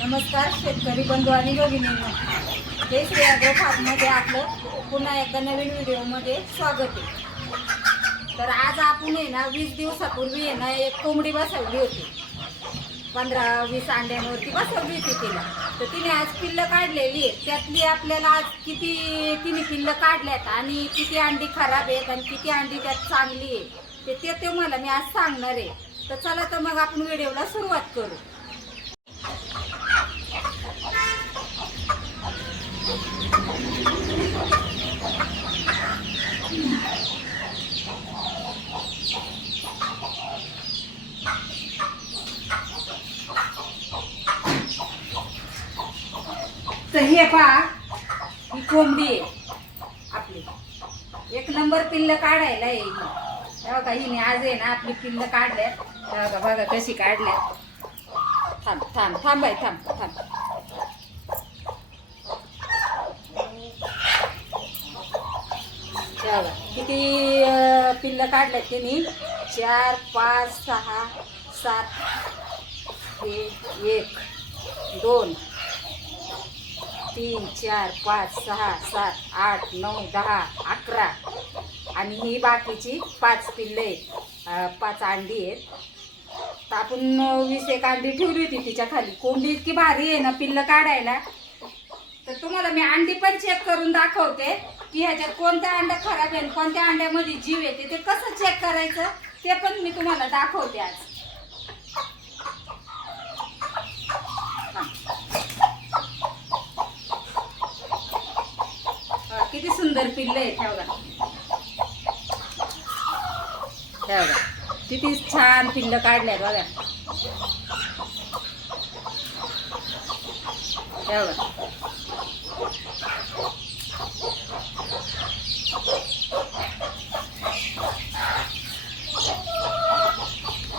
नमस्कार शेतकरी बंधू आणि भगिनींनो. हे श्री फार्ममध्ये आपलं पुन्हा एकदा नवीन व्हिडिओमध्ये स्वागत आहे. तर आज आपण आहे ना वीस दिवसापूर्वी आहे ना एक कोंबडी बसवली होती. पंधरा वीस अंड्यांवरती बसवली होती तिला. तर तिने आज पिल्लं काढलेली आहे त्यातली आपल्याला आज किती तिने पिल्लं काढल्यात आणि किती अंडी खराब आहेत आणि किती अंडी त्यात चांगली आहे ते ते मला मी आज सांगणार आहे. तर चला तर मग आपण व्हिडिओला सुरुवात करू. तर हे पहा. ही कोंबडी आहे आपली. एक नंबर पिल्ल काढायला आहे ही का हिने आज आहे ना आपली पिल्ल काढल्यात तेव्हा का बघा कशी काढल्यात थांब थांब थांब आहे थांब थांब. बघा किती पिल्ल काढल्यात तिने? चार पाच सहा सात हे एक दोन. तीन चार पाच सहा सात आठ नऊ दहा अकरा. आणि ही बाकीची पाच पिल्ले आहेत. पाच अंडी आहेत. तर आपण वीस एक अंडी ठेवली होती तिच्या खाली. कोंडी इतकी भारी आहे ना पिल्लं काढायला. तर तुम्हाला मी अंडी पण चेक करून दाखवते की ह्याच्यात कोणत्या अंड्या खराब आहे कोणत्या अंड्यामध्ये जीव येते ते कसं चेक करायचं ते पण मी तुम्हाला दाखवते आज. किती सुंदर पिल्ल आहे ठेवगा ठेवगा किती छान पिल्ल काढले बघा.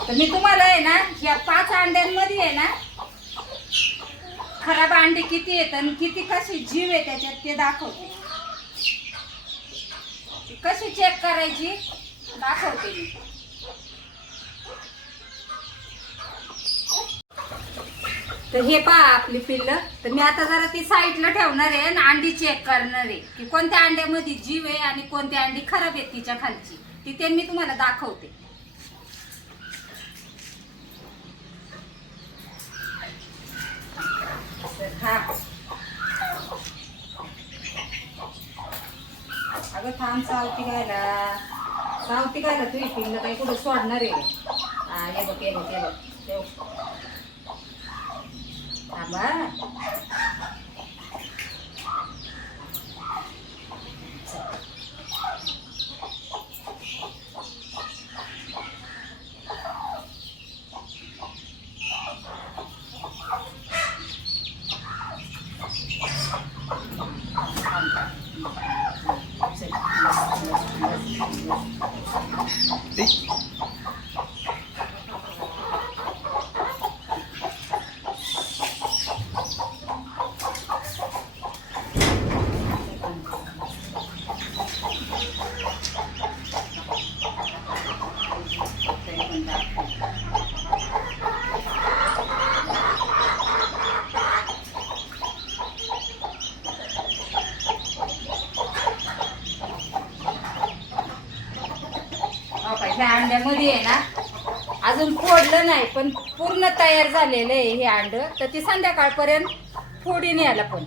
तर मी तुम्हाला आहे ना या पाच अंड्यांमध्ये आहे ना खराब अंडे किती येतात आणि किती कशी जीव आहे त्याच्यात ते दाखवते. कशी चेक करायची. दाखवते मी. तर हे पहा आपली पिल्लं. तर मी आता जरा ती साईडला ठेवणार आहे आणि अंडी चेक करणार आहे. की कोणत्या अंड्यामध्ये जीव आहे आणि कोणत्या अंडी खराब आहे तिच्या खालची. ती ते मी तुम्हाला दाखवते. हा. अगं थांब सावती गायला सावती गायला तुझी पिल्लं काही कुठं सोडणार आहे. हा हे बघ हे बघ हे बघ. ठेव. थांबा हो का, ह्या अंड्यामध्ये आहे ना अजून फोडलं नाही पण पूर्ण तयार झालेलं आहे हे अंड. तर ती संध्याकाळपर्यंत फोडीन याला पण.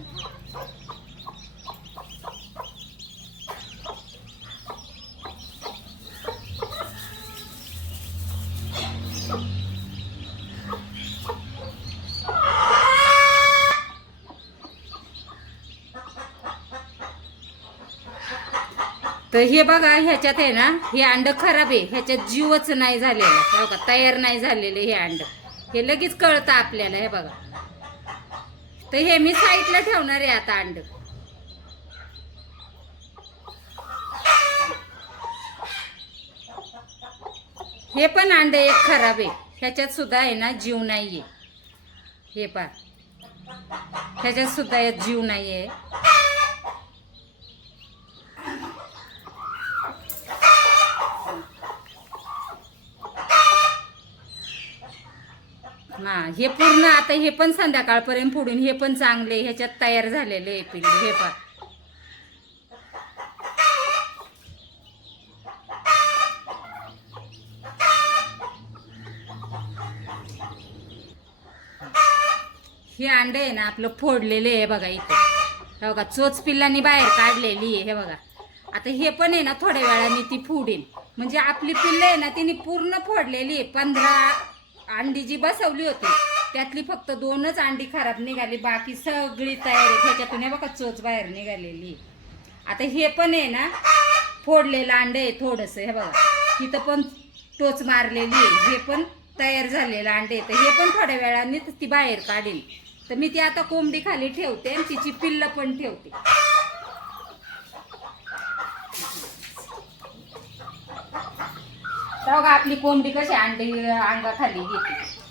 तर हे बघा ह्याच्यात आहे ना हे अंड खराब आहे. ह्याच्यात जीवच नाही झालेलं. हे बघा तयार नाही झालेलं हे अंड. हे लगेच कळतं आपल्याला हे बघा. तर हे मी साईडला ठेवणार आहे आता अंड. हे पण अंड एक खराब आहे. ह्याच्यात सुद्धा आहे ना जीव नाहीये. हे पा ह्याच्यात सुद्धा यात जीव आहे हा हे पूर्ण आता हे पण संध्याकाळपर्यंत फोडून हे पण चांगले ह्याच्यात तयार झालेले आहे हे पण हे अंडे आहे ना आपलं फोडलेले आहे बघा इथे. हे बघा चोच पिल्लांनी बाहेर काढलेली आहे हे बघा. आता हे पण आहे ना थोड्या वेळाने ती फोडेन म्हणजे आपली पिल्लं आहे ना तिने पूर्ण फोडलेली आहे पंधरा अंडी जी बसवली होती त्यातली फक्त दोनच अंडी खराब निघाली बाकी सगळी तयारी आहे त्याच्यातून हे बघा चोच बाहेर निघालेली आहे. आता हे पण आहे ना फोडलेलं अंडे आहे थोडंसं हे बघा तिथं पण टोच मारलेली आहे हे पण तयार झालेलं अंडे आहे. तर हे पण थोड्या वेळाने ती बाहेर काढेल तर मी ती आता कोंबडी खाली ठेवते आणि तिची पिल्ल पण ठेवते तर आपली कोंबडी कशी अंडी अंगाखाली घेते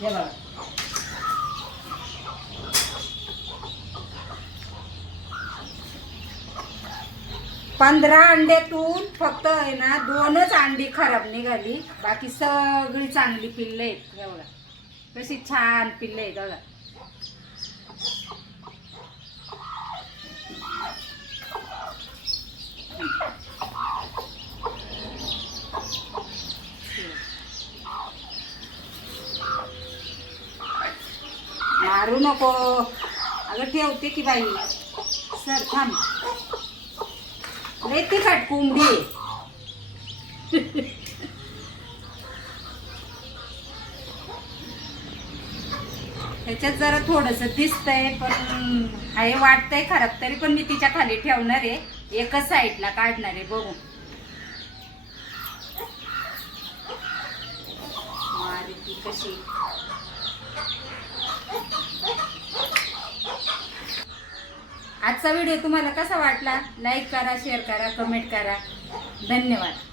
हे बघा. पंधरा अंड्यातून फक्त आहे ना दोनच अंडी खराब निघाली. बाकी सगळी चांगली पिल्ले आहेत. हे बघा. कशी छान पिल्ले आहेत बघा. मारू नको. अगं ठेवते की बाई. सर थांब. लय तिखट कोंबडी ह्याच्यात जरा थोडस दिसतंय पण आहे वाटतंय खराब तरी पण मी तिच्या खाली ठेवणार आहे. एकच साईडला काढणार आहे बघू. मारी ती कशी? आजचा व्हिडिओ तुम्हाला कसा वाटला? लाईक करा शेअर करा कमेंट करा. धन्यवाद.